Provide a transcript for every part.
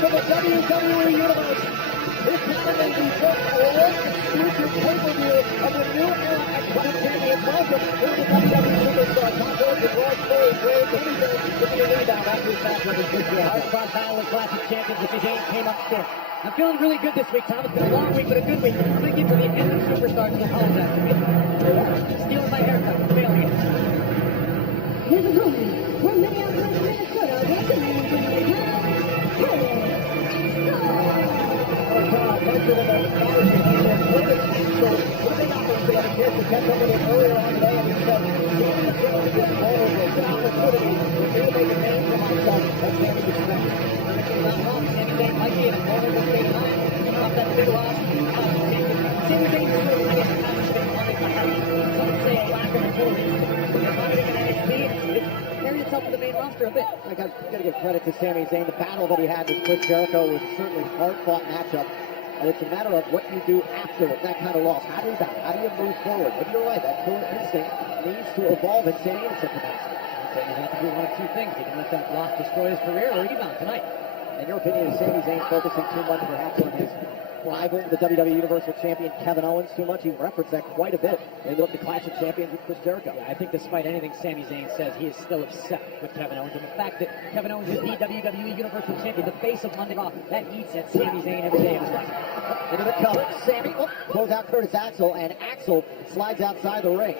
For the WWE Universe, this is going to be the first exclusive pay-per-view of the new era at Club Champions. Welcome to the WWE Superstars. Top Road with Roy Story, Brave, anything to be a rebound after his match with his hard-fought battle with Classic Champions with his aim came up stiff. I'm feeling really good this week, Tom. It's been a long week, but a good week. I'm going to get to the end of the Superstars and apologize to me. Stealing my haircut, failing it. Here's a woman from Minneapolis, Minnesota. Welcome in from the earlier on today, and he said, Sami Zayn might be in a vulnerable state of mind. Coming off that big loss. Sami Zayn is so nice and hasn't been on it behind. Some say a lack of agility. They're finding in NXT. It's carried itself to the main roster a bit. I got to give credit to Sami Zayn. The battle that he had with Chris Jericho was certainly a hard-fought matchup. And it's a matter of what you do after that kind of loss. How do you battle? How do you move forward? But you're right, that killer instinct needs to evolve in Sami in such a match. So you have to do one of two things. You can let that loss destroy his career or rebound tonight. In your opinion, is Sami Zayn focusing too much perhaps on his rival, the WWE Universal Champion Kevin Owens, too much? He referenced that quite a bit in the Classic Champions with Chris Jericho. Yeah, I think despite anything Sami Zayn says, he is still upset with Kevin Owens. And the fact that Kevin Owens is the WWE Universal Champion, the face of Monday Raw, that eats at Sami Zayn every day of his life. Into the cover, Sami pulls out Curtis Axel, and Axel slides outside the ring.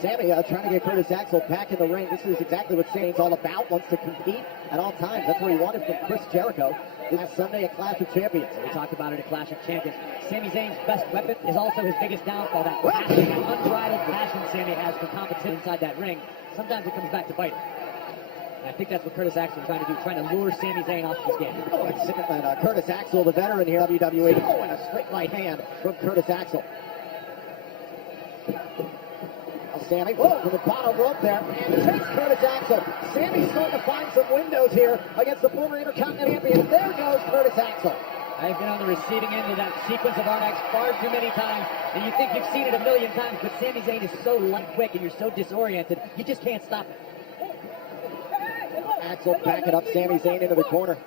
Sami trying to get Curtis Axel back in the ring. This is exactly what Sami's all about. Wants to compete at all times. That's what he wanted from Chris Jericho last Sunday at Clash of Champions. We talked about it at Clash of Champions. Sami Zayn's best weapon is also his biggest downfall. That passion, that unbridled passion Sami has for competition inside that ring. Sometimes it comes back to bite him. And I think that's what Curtis Axel is trying to do, trying to lure Sami Zayn off his game. Curtis Axel, the veteran here, WWE. Oh, and a straight right hand from Curtis Axel. Sami, from the bottom rope there, and takes Curtis Axel. Sami's starting to find some windows here against the former Intercontinental Champion. There goes Curtis Axel. I've been on the receiving end of that sequence of RX far too many times, and you think you've seen it a million times, but Sami Zayn is so light quick and you're so disoriented, you just can't stop it. Axel backing up Sami Zayn into the corner.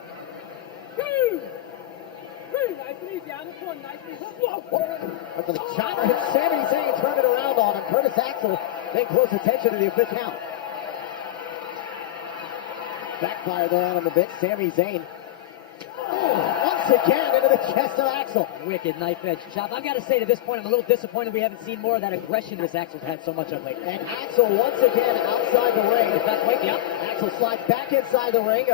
After the chopper hits Sami Zayn, turn it around on him. Curtis Axel paying close attention to the official count. Backfire there on him a bit. Sami Zayn once again into the chest of Axel. Wicked knife edge chop. I've got to say, to this point, I'm a little disappointed we haven't seen more of that aggression this Axel's had so much of lately. And Axel once again outside the ring. In fact, wait, Axel slides back inside the ring.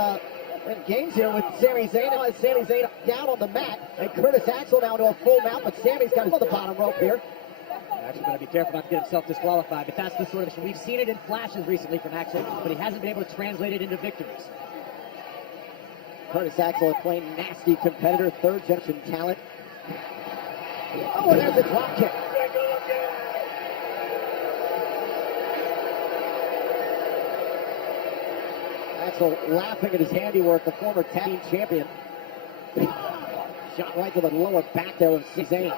In games here with Sami Zayn. Now Sami Zayn down on the mat, and Curtis Axel now to a full mount, but Sami's got on the bottom rope here. Axel's going to be careful not to get himself disqualified, but that's the sort of issue. We've seen it in flashes recently from Axel, but he hasn't been able to translate it into victories. Curtis Axel, a plain nasty competitor, third generation talent. Oh, and there's a drop kick. Axel laughing at his handiwork, the former tag team champion. Shot right to the lower back there of Zayn.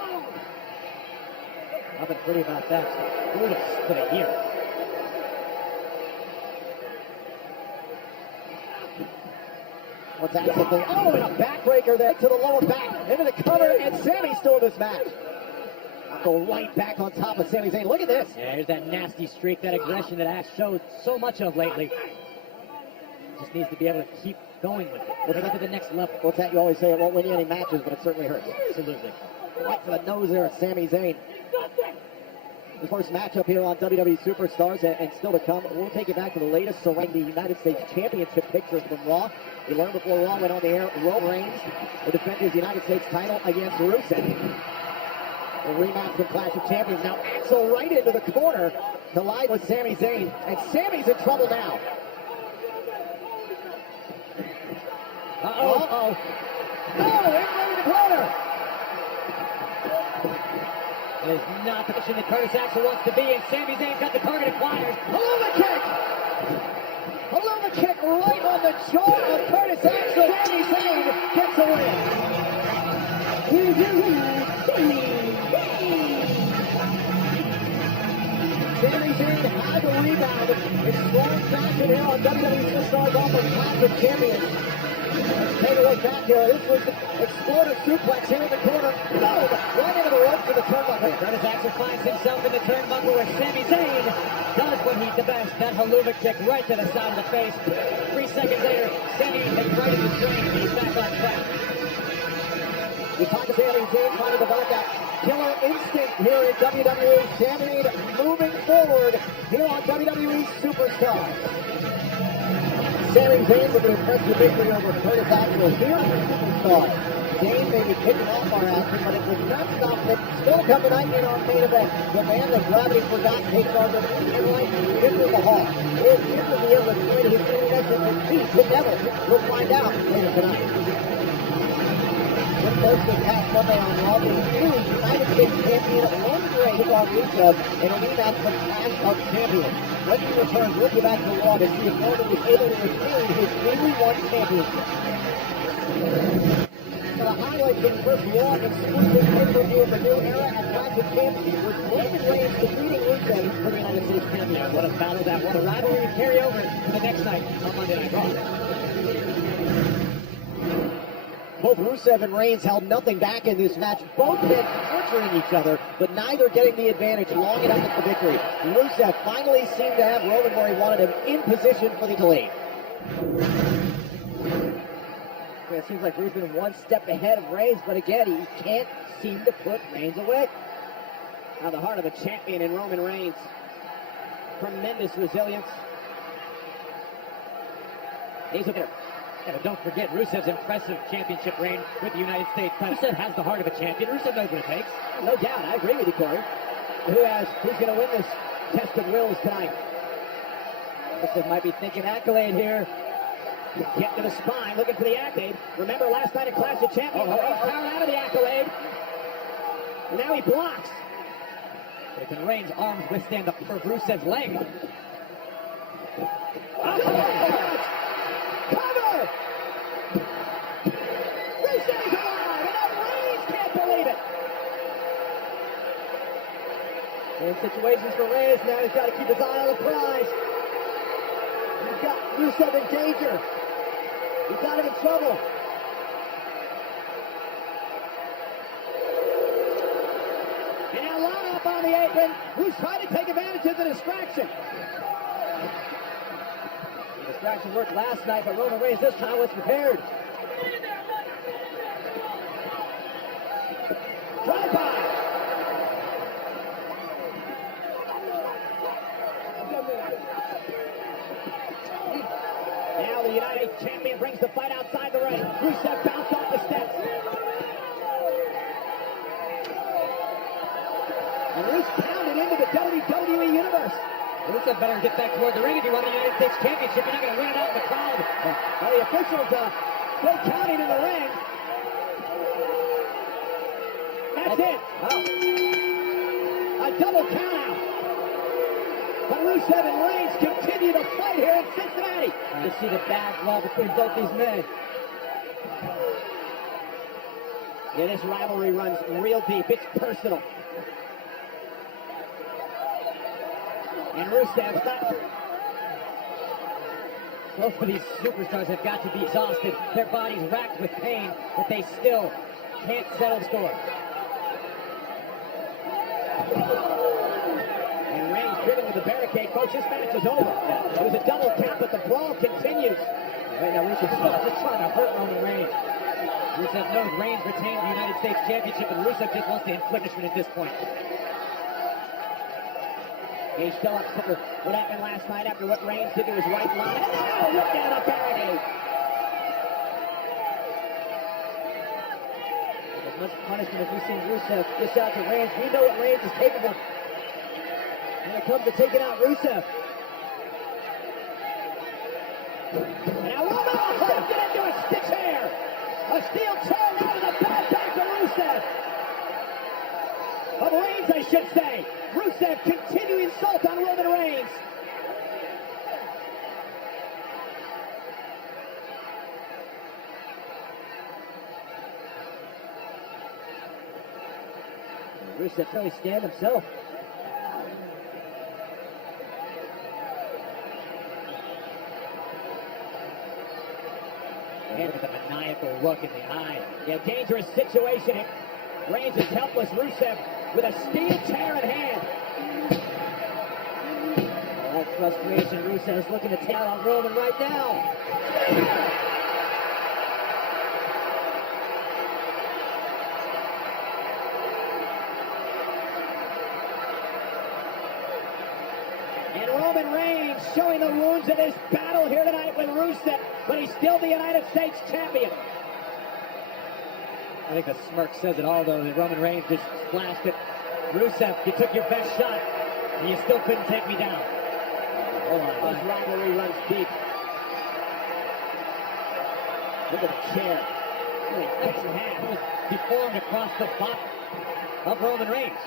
Nothing pretty about that. Brutus for the year. What's Axel doing? Oh, and a backbreaker there to the lower back. Into the cover, and Sami's still in this match. Go right back on top of Sami Zayn. Look at this. Yeah, there's that nasty streak, that aggression that Axe showed so much of lately. Just needs to be able to keep going with it. We'll take it to the next level. What's that you always say? It won't win you any matches, but it certainly hurts. Absolutely. Right to the nose there of Sami Zayn. The first matchup here on WWE Superstars, and still to come. We'll take you back to the latest surrounding the United States Championship pictures from Raw. You learned before long went on the air. Roman Reigns will defend his United States title against Rusev. A rematch from Clash of Champions. Now Axel right into the corner to collide with Sami Zayn. And Sami's in trouble now. Uh-oh. No, in the corner. It is not the position that Curtis Axel wants to be, and Sami Zayn got the target acquired. Haluma kick! Haluma kick right on the jaw of Curtis Axel. Sami Zayn gets a win. Here's your winner, Sami Zayn. Sami Zayn had the rebound in strong fashion here on WWE Superstars off of Clash of Champions. Let's take a look back here. This was the explosive suplex here in the corner. Boom! Right into the ropes of the turnbuckle. Curtis Axel finds himself in the turnbuckle where Sami Zayn does what he's the best. That Haluma kick right to the side of the face. 3 seconds later, Sami is right in the train and he's back on track. We talked to Sami Zayn trying to develop that killer instinct here in WWE. Sami moving forward here on WWE Superstars. Sami Zayn with an impressive victory over Curtis Axel here on the Superstars. Zayn may be kicking off our action, but it was not stop him. Still coming tonight in our main event. The man that gravity forgot takes on the headline Jinder Mahal. Will Jinder be able to find his intercession and beat the devil? We'll find out later tonight. Just posted past Monday on Raw, the new United States champion Roman Reigns took on Rusev in a rematch from Clash of Champions. When he returns, we'll get back to Raw to see if Roman was able to retain his newly won championship. So the highlights in the first Raw exclusive pay-per-view of the new era at Clash of Champions was Roman Reigns defeating Rusev for the United States champion. What a battle that was. A rivalry to carry over to the next night on Monday Night Raw. Both Rusev and Reigns held nothing back in this match. Both men torturing each other, but neither getting the advantage long enough at the victory. Rusev finally seemed to have Roman where he wanted him in position for the lead. It seems like Rusev been one step ahead of Reigns, but again, he can't seem to put Reigns away. Now the heart of a champion in Roman Reigns. Tremendous resilience. He's a winner. Yeah, but don't forget Rusev's impressive championship reign with the United States. Rusev has the heart of a champion. Rusev knows what it takes. No doubt, I agree with you, Corey. Who's going to win this test of wills tonight? Rusev might be thinking accolade here. Get to the spine, looking for the accolade. Remember last night at Clash of Champions, Reigns powered out of the accolade. And now he blocks. But can Reigns' arms withstand the of Rusev's leg? Cover! Rusev is alive, and now Reigns can't believe it. In situations for Reigns, now he's got to keep his eye on the prize. He's got Rusev in danger. He's got him in trouble. And now line up on the apron. Who's trying to take advantage of the distraction? The distraction worked last night, but Roman Reigns this time was prepared. Drive-by. Now the United Champion brings the fight outside the ring. Rusev bounced off the steps. And Rusev pounded into the WWE Universe. Rusev better get back toward the ring if you want the United States Championship. You're not going to win it out in the crowd. Well, the officials still counting in the ring. That's it. Oh. A double count out. But Rusev and Reigns continue to fight here in Cincinnati. You see the bad blood between both these men. Yeah, this rivalry runs real deep. It's personal. And Rusev's not. Both of these superstars have got to be exhausted. Their bodies racked with pain, but they still can't settle score. And Reigns driven to the barricade. Coach, this match is over. It was a double count, but the brawl continues. Right now, Rusev's just trying to hurt Roman Reigns. Rusev knows Reigns retained the United States Championship, and Rusev just wants to inflict punishment at this point. He's still upset with what happened last night after what Reigns did to his right line. Oh, look down the barricade. wants punishment as we've seen Rusev dish out to Reigns. We know what Reigns is capable of when it comes to taking out Rusev. And now Roman hooked it into a stitch hair. A steel chair out of the back to Rusev. Of Reigns, I should say. Rusev continuing assault on Roman Reigns. Rusev trying to stand himself. And with a maniacal look in the eye. Yeah, dangerous situation. Reigns is helpless. Rusev with a steel chair in hand. All frustration. Rusev is looking to take out on Roman right now. And Roman Reigns showing the wounds of this battle here tonight with Rusev, but he's still the United States champion. I think the smirk says it all, though, that Roman Reigns just splashed it. Rusev, you took your best shot, and you still couldn't take me down. Hold on, this rivalry runs deep. Look at the chair. Really cuts in half. It was deformed across the bottom of Roman Reigns.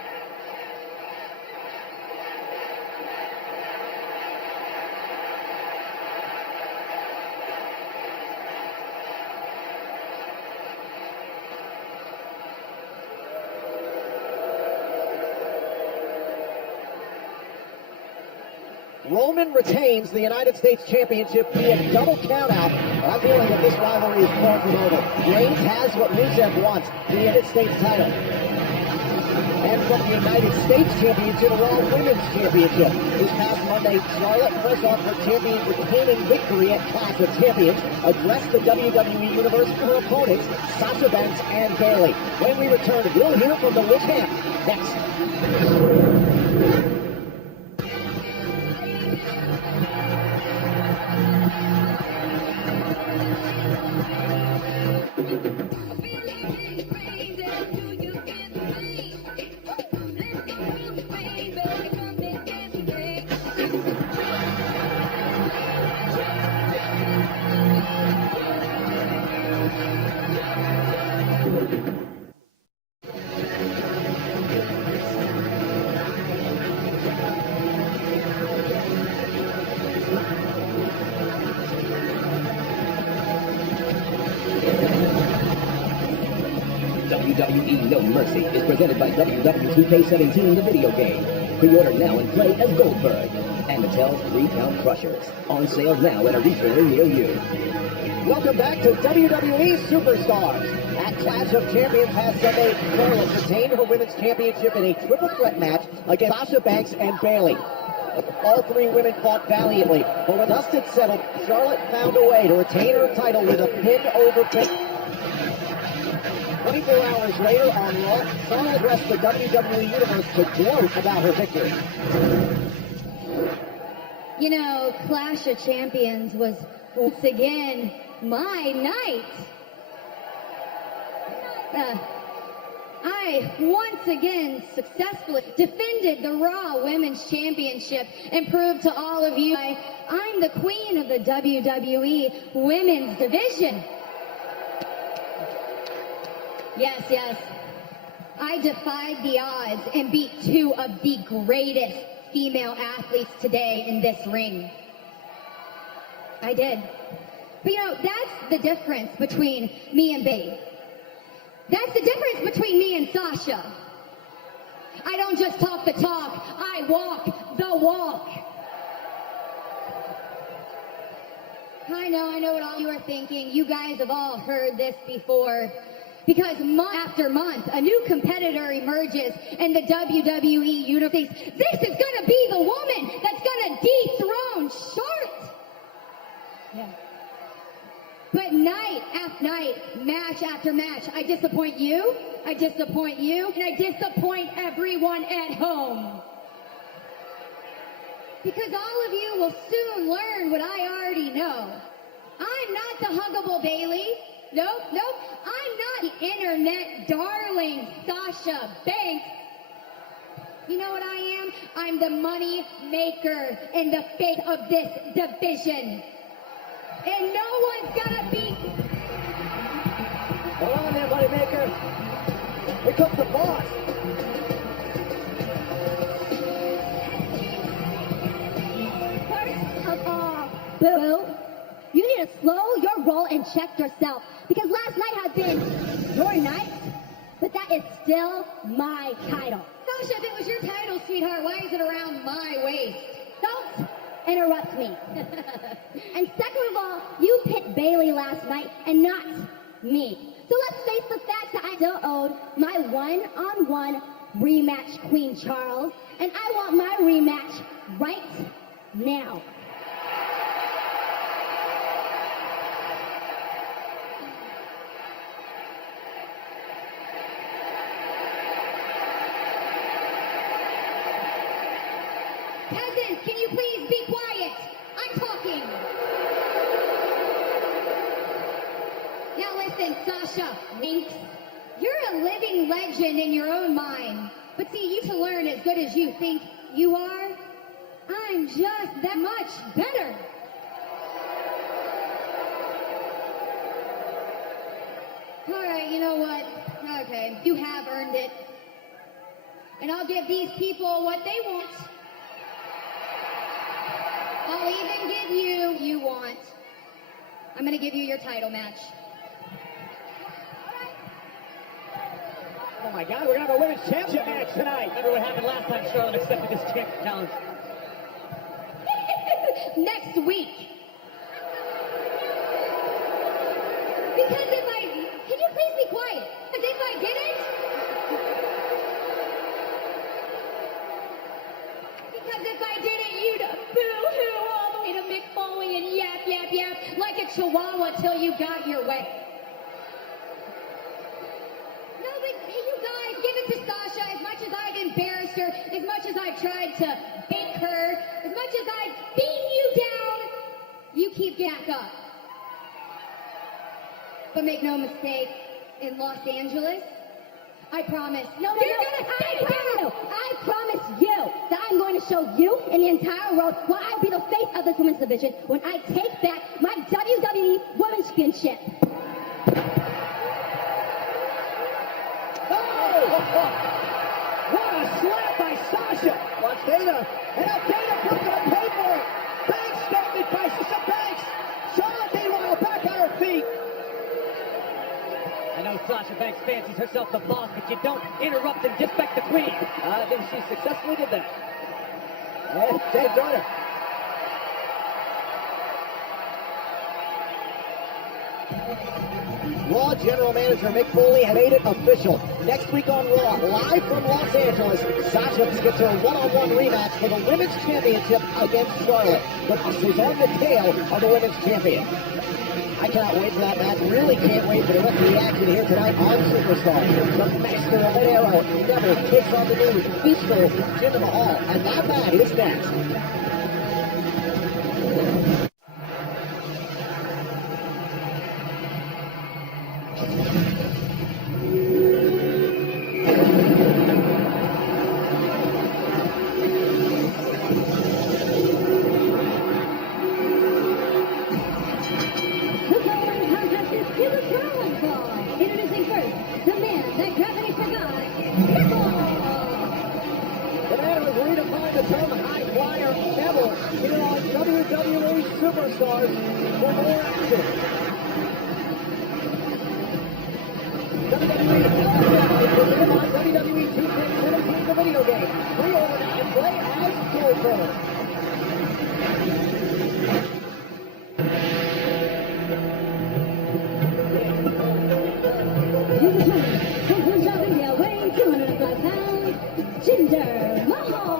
Roman retains the United States Championship via double countout. I'm feeling that this rivalry is far from over. Reigns has what Rusev wants, the United States title. And from the United States Championship, the Raw Women's Championship. This past Monday, Charlotte, fresh off her retaining victory at Clash of Champions, addressed the WWE Universe to her opponents, Sasha Banks and Bayley. When we return, we'll hear from the Witch Camp next. WWE No Mercy is presented by WWE 2K17, the video game. Pre-order now and play as Goldberg. And Mattel's 3-Count Crushers. On sale now at a retailer near you. Welcome back to WWE Superstars. At Clash of Champions past Sunday, Charlotte retained her women's championship in a triple threat match against Sasha Banks and Bayley. All three women fought valiantly, but when dust had settled, Charlotte found a way to retain her title with a pin over pin. 24 hours later on Raw, Charlotte addressed the WWE Universe to gloat about her victory. You know, Clash of Champions was once again my night. I once again successfully defended the Raw Women's Championship and proved to all of you I'm the queen of the WWE Women's Division. Yes, yes. I defied the odds and beat two of the greatest female athletes today in this ring. I did. But you know, that's the difference between me and Babe. That's the difference between me and Sasha. I don't just talk the talk, I walk the walk. I know what all you are thinking. You guys have all heard this before. Because month after month, a new competitor emerges in the WWE Universe. This is going to be the woman that's going to dethrone Charlotte. Yeah. But night after night, match after match, I disappoint you, and I disappoint everyone at home. Because all of you will soon learn what I already know. I'm not the huggable Bayley. Nope, nope. I'm not the internet darling Sasha Banks. You know what I am? I'm the money maker and the face of this division. And no one's gonna beat. Hold on there, money maker. Here comes the boss. First of all, boo, you need to slow your roll and check yourself. Because last night has been your night, but that is still my title. Sasha, if it was your title, sweetheart, why is it around my waist? Don't interrupt me. And second of all, you picked Bailey last night and not me. So let's face the fact that I still owed my one-on-one rematch, Queen Charles, and I want my rematch right now. Peasants, can you please be quiet? I'm talking. Now listen, Sasha Banks, you're a living legend in your own mind. But see, you to learn as good as you think you are, I'm just that much better. All right, you know what? Okay, you have earned it. And I'll give these people what they want. I'll even give you what you want. I'm going to give you your title match. Oh my God, we're gonna have a women's championship match tonight. Remember what happened last time Charlotte accepted this championship challenge? Next week. Because if I... Can you please be quiet? Because if I didn't... Because if I didn't, you'd boo-hoo all the way to Mick Foley and yap, yap, yap like a chihuahua till you got your way. No, but hey, you guys, give it to Sasha. As much as I've embarrassed her, as much as I've tried to bake her, as much as I've beaten you down, you keep back up. But make no mistake, in Los Angeles, I promise. No, I promise you that I'm going to show you and the entire world why I'll be the face of this women's division when I take back my WWE Women's Championship. Oh! What a slap by Sasha! Watch Dana. And now Dana Brooke gonna pay for it. Banks statement by Sasha Banks. Charlotte, meanwhile, back on her feet. I know Sasha Banks fancies herself the boss, but you don't interrupt and disrespect the queen. I think she successfully did that. And Dave Dorner. Raw General Manager Mick Foley has made it official. Next week on Raw, live from Los Angeles, Sasha gets her one-on-one rematch for the Women's Championship against Charlotte. But she's on the tail of the Women's Champion. I cannot wait for that match. Really can't wait for the rest of the action here tonight on Superstars. The master of an arrow never takes on the news. Peaceful Jinder Mahal. And that match is next. Introducing first, the man that gravity forgot, The man who has redefined the term high flyer ever here on WWE Superstars for more action. WWE is presented by WWE 2K17, the video game. Pre-order now and play as Goldberg. weighing 205 pounds, Jinder Mahal.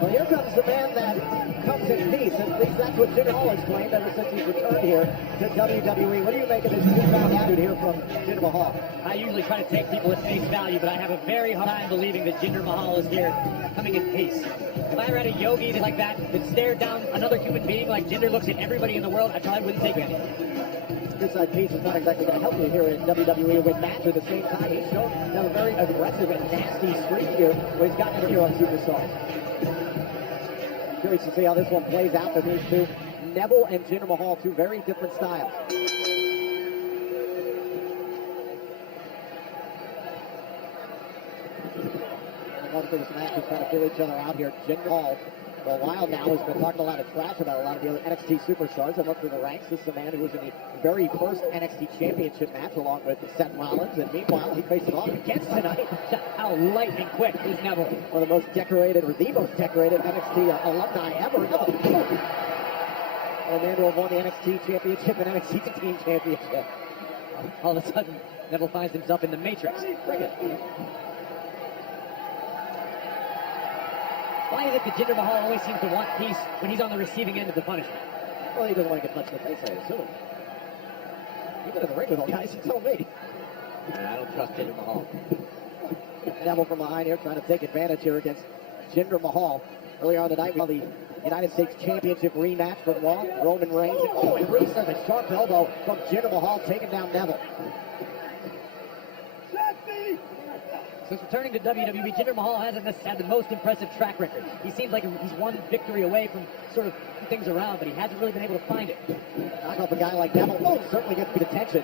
Well, here comes the man that comes in peace, at least least that's what Jinder Mahal has claimed ever since he's returned here to WWE. What do you make of this newfound attitude here from Jinder Mahal? I usually try to take people at face value, but I have a very hard time believing that Jinder Mahal is here coming in peace. If I ever had a yogi like that stared down another human being like Jinder looks at everybody in the world, I probably wouldn't take any. This piece is not exactly going to help you here in WWE with match. At the same time, he's shown a very aggressive and nasty streak here when he's gotten here on Superstars. Curious to see how this one plays out for these two. Neville and Jinder Mahal, two very different styles. For this match is trying to feel each other out here. Jinder Mahal, for a while now, has been talking a lot of trash about a lot of the other NXT superstars. I've looked through the ranks. This is a man who was in the very first NXT Championship match along with Seth Rollins, and meanwhile, he faces off against tonight. How light and quick is Neville. One of the most decorated, or the most decorated NXT alumni ever. And a man who have won the NXT Championship and NXT Team Championship. All of a sudden, Neville finds himself in the Matrix. Bring it. Why is it that Jinder Mahal always seems to want peace when he's on the receiving end of the punishment? Well, he doesn't want to get punched in the face, I assume. He's been in the ring with all guys, you tell me. I don't trust Jinder Mahal. Neville from behind here trying to take advantage here against Jinder Mahal. Earlier on tonight, we saw the United States Championship rematch from Raw, Roman Reigns. Oh, and Reese has a sharp elbow from Jinder Mahal taking down Neville. Since returning to WWE, Jinder Mahal hasn't necessarily had the most impressive track record. He seems like he's one victory away from sort of things around, but he hasn't really been able to find it. Knock off a guy like Neville. Oh, certainly gets good attention.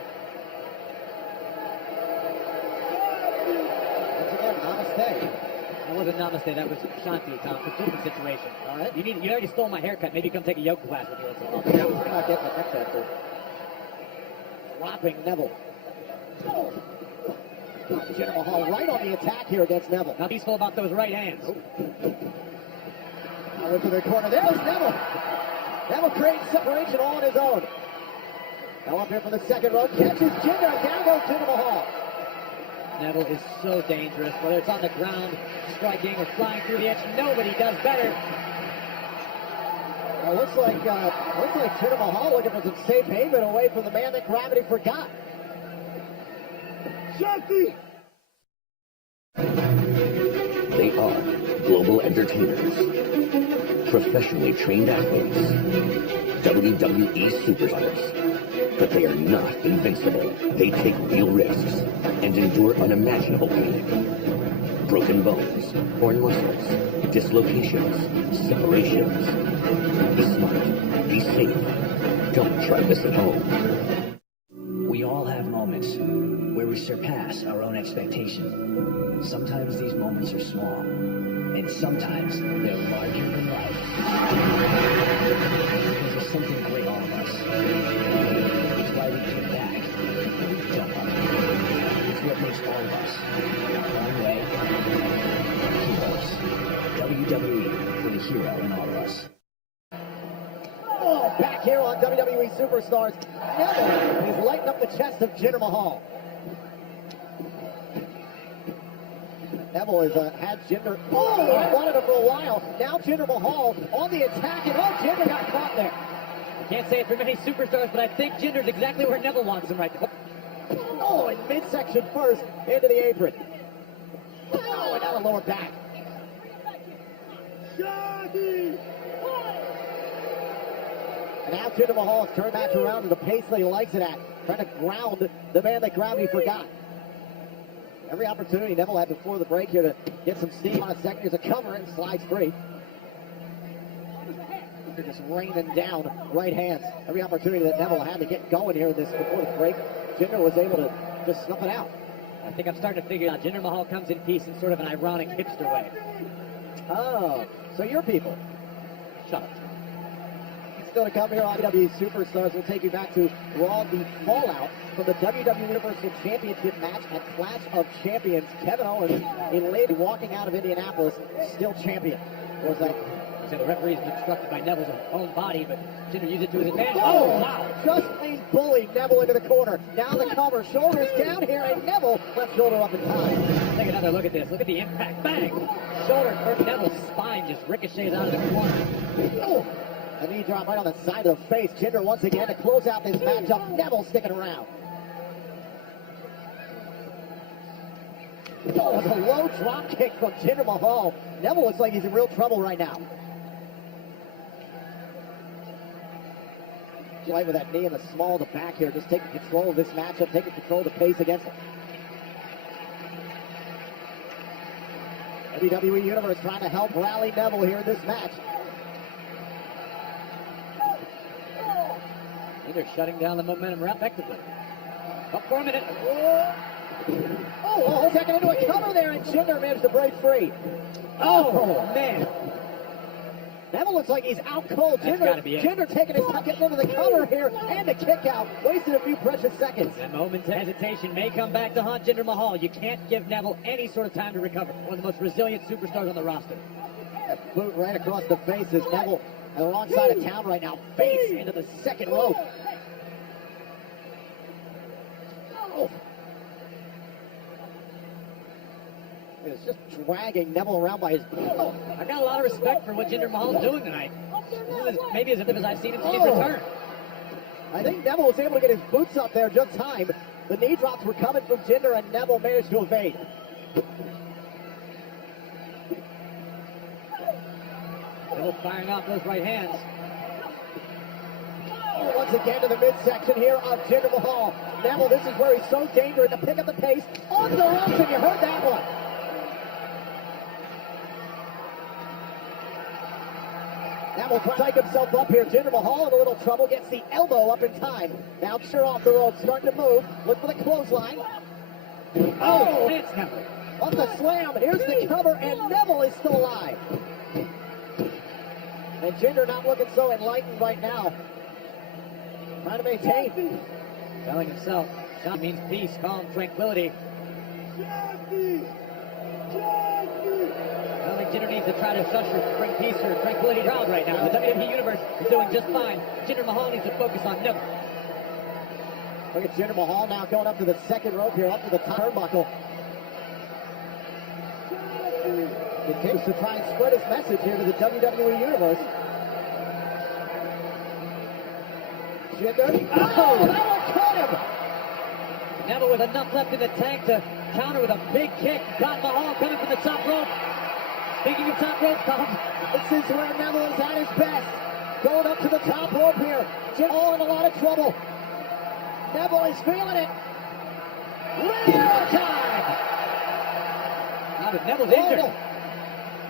Once again, namaste. That wasn't namaste, that was Shanti, Tom. It's a different situation. All right? You already stole my haircut. Maybe come take a yoga class with me once in a while. We're not getting the next answer. Dropping Neville. Oh. Jinder Mahal right on the attack here against Neville. Now peaceful about those right hands. Now into the corner. There's Neville. Neville creates separation all on his own. Now up here from the second row. Catches Jinder. Down goes Jinder Mahal. Neville is so dangerous. Whether it's on the ground, striking, or flying through the edge, nobody does better. Looks like Jinder Mahal looking for some safe haven away from the man that gravity forgot. They are global entertainers, professionally trained athletes, WWE superstars. But they are not invincible. They take real risks and endure unimaginable pain. Broken bones, torn muscles, dislocations, separations. Be smart. Be safe. Don't try this at home. We all have moments where we surpass our own expectations. Sometimes these moments are small, and sometimes they're larger than life. Because there's something great all of us. It's why we give back and we jump up. It's what makes all of us, in our own way, heroes. WWE for the hero in all of us. Oh, back here on WWE Superstars, Neville is lighting up the chest of Jinder Mahal. Neville has had Jinder, wanted him for a while. Now Jinder Mahal on the attack, and Jinder got caught there. Can't say it for many superstars, but I think Jinder's exactly where Neville wants him right now. Oh, in midsection first, into the apron. Oh, and now the lower back. And now Jinder Mahal has turned back around to the pace that he likes it at, trying to ground the man that gravity forgot. Every opportunity Neville had before the break here to get some steam on a second. Here's a cover and slides free. They're just raining down right hands. Every opportunity that Neville had to get going here in this before the break, Jinder was able to just snuff it out. I think I'm starting to figure out Jinder Mahal comes in peace in sort of an ironic hipster way. Oh, so your people. Shut up. Still to come here on WWE Superstars. We'll take you back to Raw, the fallout from the WWE Universal Championship match at Clash of Champions. Kevin Owens, elated walking out of Indianapolis, still champion. What was that? So the referee's been instructed by Neville's own body, but Jinder used it to his advantage. Oh, wow! Just plain bullied Neville into the corner. Now the cover, shoulders down here, and Neville left shoulder up in time. Take another look at this. Look at the impact. Bang! Shoulder hurt. Neville's spine just ricochets out of the corner. Oh. A knee drop right on the side of the face. Jinder once again to close out this matchup. Neville sticking around. Oh, it's a low drop kick from Jinder Mahal. Neville looks like he's in real trouble right now. Right with that knee in the small of the back here, just taking control of this matchup, taking control of the pace against him. WWE Universe trying to help rally Neville here in this match. They're shutting down the momentum effectively. Up for a minute. Oh, a whole second into a cover there, and Jinder managed to break free. Oh, man. Neville looks like he's out cold. Jinder taking his time, getting into the cover here, and the kick out. Wasted a few precious seconds. That moment's hesitation may come back to haunt Jinder Mahal. You can't give Neville any sort of time to recover. One of the most resilient superstars on the roster. That boot right across the face as Neville on the wrong side of town right now. Face into the second rope. Oh. It's just dragging Neville around by his... Oh. I got a lot of respect for what Jinder Mahal's doing tonight. Maybe as effective as I've seen him in return. I think Neville was able to get his boots up there just time. The knee drops were coming from Jinder, and Neville managed to evade. Neville firing off those right hands. Once again to the midsection here of Jinder Mahal. Neville, this is where he's so dangerous to pick up the pace. On the ropes, and you heard that one. Neville trying to psych himself up here. Jinder Mahal in a little trouble. Gets the elbow up in time. Now sure off the ropes, starting to move. Look for the clothesline. Oh, it's Neville. Off the slam. Here's the cover, and Neville is still alive. And Jinder not looking so enlightened right now. Trying to maintain. Telling himself, that means peace, calm, tranquility. I don't think Jinder needs to try to bring peace or tranquility to the crowd right now. The WWE Universe is doing just fine. Jinder Mahal needs to focus on Neville. Look at Jinder Mahal now going up to the second rope here, up to the top turnbuckle. Continues to try and spread his message here to the WWE Universe. Jinder. Oh, that one caught him! Neville with enough left in the tank to counter with a big kick. Got Mahal coming from the top rope. Speaking of top rope, Tom. This is where Neville is at his best. Going up to the top rope here. Jinder Mahal in a lot of trouble. Neville is feeling it. Real time! Now that Neville's injured.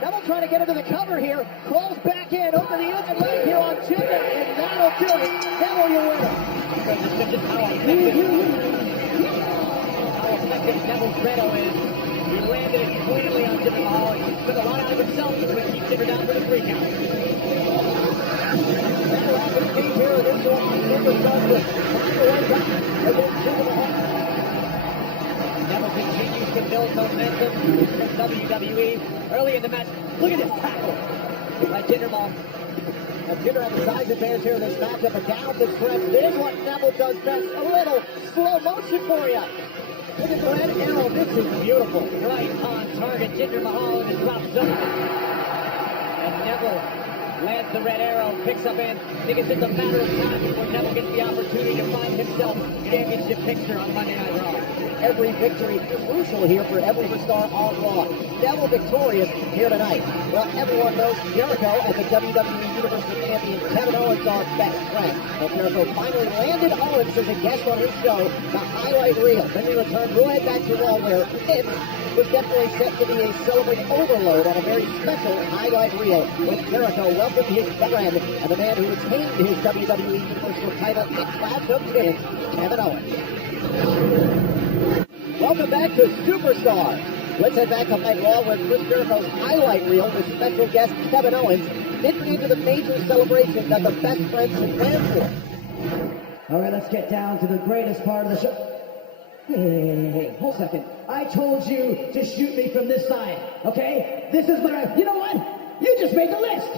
Neville trying to get into the cover here. Crawls back in over the inside leg here on Jinder, and that'll do it. Neville, your winner. Just how effective Neville's Redo is. He landed it cleanly on Jinder Mahal. He took a lot out of himself to keep Jinder down for the 3 count. That'll happen again here in this one. Superstars will find a way back against Jinder Mahal. Neville continues to build momentum from WWE. Early in the match, look at this tackle by Jinder Mahal. Now Jinder has a size advantage here in this matchup, but down the stretch. There's what Neville does best. A little slow motion for you. Look at the red arrow. This is beautiful. Right on target. Jinder Mahal in his drop zone. And Neville lands the red arrow, picks up in. I think it's just a matter of time before Neville gets the opportunity to find himself in championship picture on Monday Night Raw. Every victory crucial here for every star on Raw. Neville victorious here tonight. Well, everyone knows Jericho as the WWE Universal Champion. Kevin Owens, our best friend. Well, Jericho finally landed Owens as a guest on his show, the highlight reel. Then we return. We'll head back to Raw where it was definitely set to be a celebrity overload on a very special highlight reel when Jericho welcomed his friend and the man who retained his WWE Universal title at Clash of Champions, Kevin Owens. Welcome back to Superstars. Let's head back to Night Raw where Chris Jericho's highlight reel with special guest Kevin Owens entered into the major celebration that the best friends had planned for. All right, let's get down to the greatest part of the show. Hey, hold a second. I told you to shoot me from this side, okay? This is what you know what? You just made the list.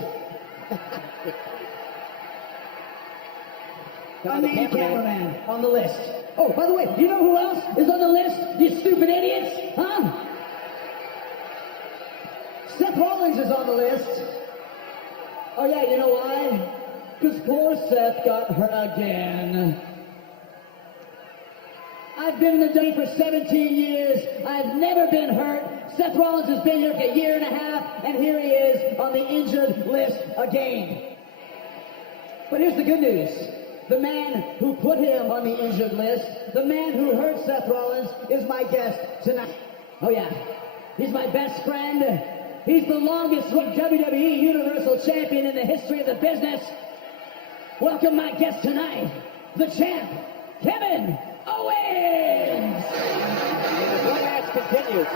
I'm the cameraman on the list. Oh, by the way, you know who else is on the list, you stupid idiots? Huh? Seth Rollins is on the list. Oh yeah, you know why? Because poor Seth got hurt again. I've been in the WWE for 17 years. I've never been hurt. Seth Rollins has been here for a year and a half, and here he is on the injured list again. But here's the good news. The man who put him on the injured list, the man who hurt Seth Rollins, is my guest tonight. Oh yeah, he's my best friend. He's the longest WWE Universal Champion in the history of the business. Welcome my guest tonight, the champ, Kevin Owens! And the romance continues.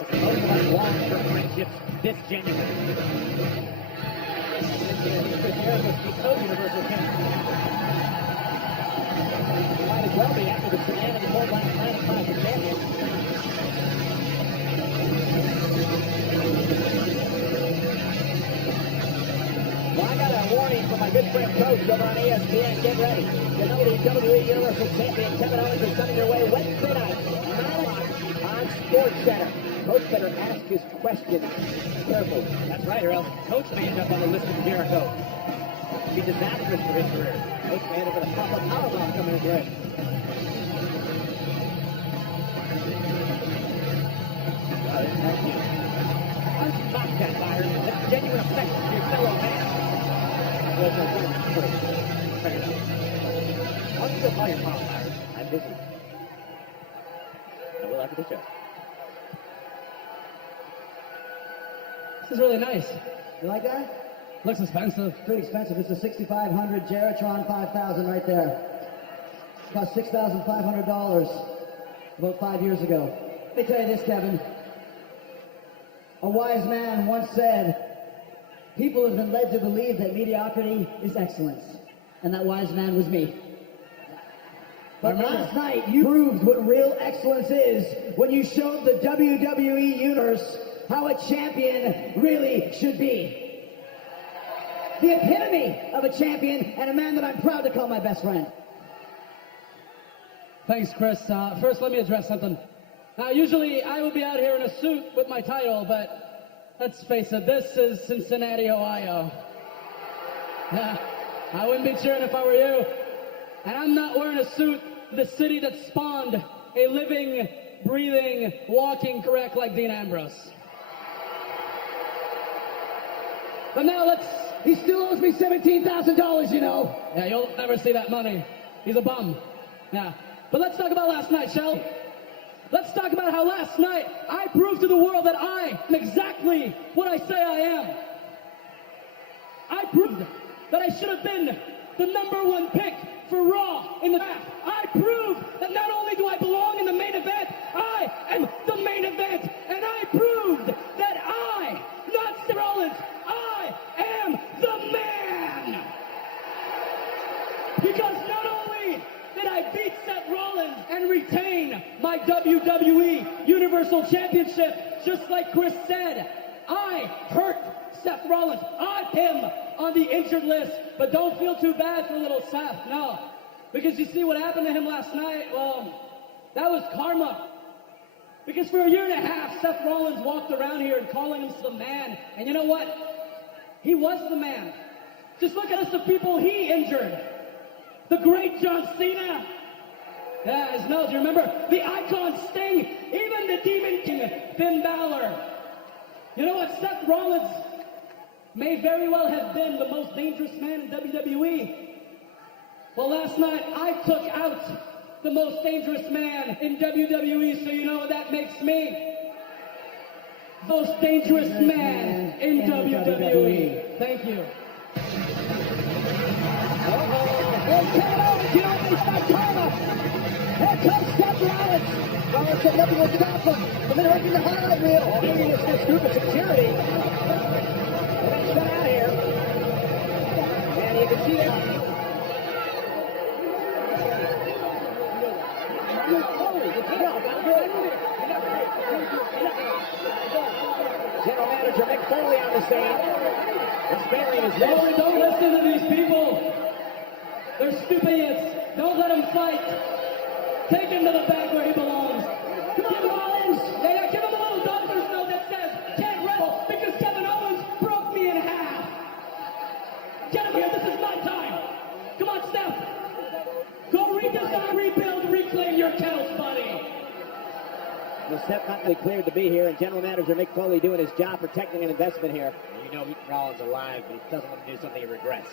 It's most of us long-term friendships this genuine. Chris Jericho is the co-universal champion. Might as well be after the shenanigans pulled last night as far as the champion. Well, I got a warning from my good friend Coach over on ESPN. Get ready. You know the WWE Universal Champion Kevin Owens is coming your way Wednesday night, 9 o'clock on SportsCenter. Coach better ask his questions carefully. That's right, or else Coach may end up on the list of Jericho. It'd be disastrous for his career. Coach may end up with a pop-up powerbomb coming his way. Thank you. Unlock that, Byron. That's genuine affection for your fellow man. Well, check it out. Why don't you go call your mom, Byron? I'm busy. I will after the show. This is really nice. You like that? Looks expensive. Pretty expensive. It's a 6,500 Geratron 5000 right there. It cost $6,500 about 5 years ago. Let me tell you this, Kevin. A wise man once said, people have been led to believe that mediocrity is excellence. And that wise man was me. But last night, you proved what real excellence is when you showed the WWE Universe how a champion really should be. The epitome of a champion and a man that I'm proud to call my best friend. Thanks, Chris. First, let me address something. Now, usually I would be out here in a suit with my title, but let's face it, this is Cincinnati, Ohio. I wouldn't be cheering if I were you. And I'm not wearing a suit, the city that spawned a living, breathing, walking correct like Dean Ambrose. But now he still owes me $17,000, you know. Yeah, you'll never see that money. He's a bum. Yeah. But let's talk about last night, shall we? Let's talk about how last night I proved to the world that I am exactly what I say I am. I proved that I should have been the #1 pick for Raw in the draft. I proved that not only do I belong in the main event, I am the main event. And I proved that I, not Seth Rollins, I am the man. Because not only did I beat Seth Rollins and retain my WWE Universal Championship, just like Chris said, I hurt Seth Rollins. I put him on the injured list. But don't feel too bad for little Seth, no. Because you see what happened to him last night, well, that was karma. Because for a year and a half, Seth Rollins walked around here and calling himself the man. And you know what? He was the man. Just look at us, the people he injured. The great John Cena. Yeah, his nose, you remember? The icon Sting. Even the Demon King, Finn Balor. You know what? Seth Rollins may very well have been the most dangerous man in WWE. Well, last night, I took out the most dangerous man in WWE, so you know what that makes me? Most dangerous man in WWE. Thank you. Here's Kevin Owens, you know what? He's got karma. Here comes Seth Rollins. Rollins said nothing will stop him. The minute right in the highlight reel. Oh, maybe it's this group of security. Let's get out of here. And you can see that. General Manager Mick Foley on the scene. It's burying his head. Don't listen to these people. They're stupid idiots. Don't let him fight. Take him to the back where he belongs. Come on, Rollins. Yeah, give him a little doctor's note that says, can't wrestle because Kevin Owens broke me in half. redesign, rebuild, reclaim your titles, buddy. Well, Seth not really cleared to be here, and General Manager Mick Foley doing his job protecting an investment here. You know Rollins alive, but he doesn't want to do something he regrets.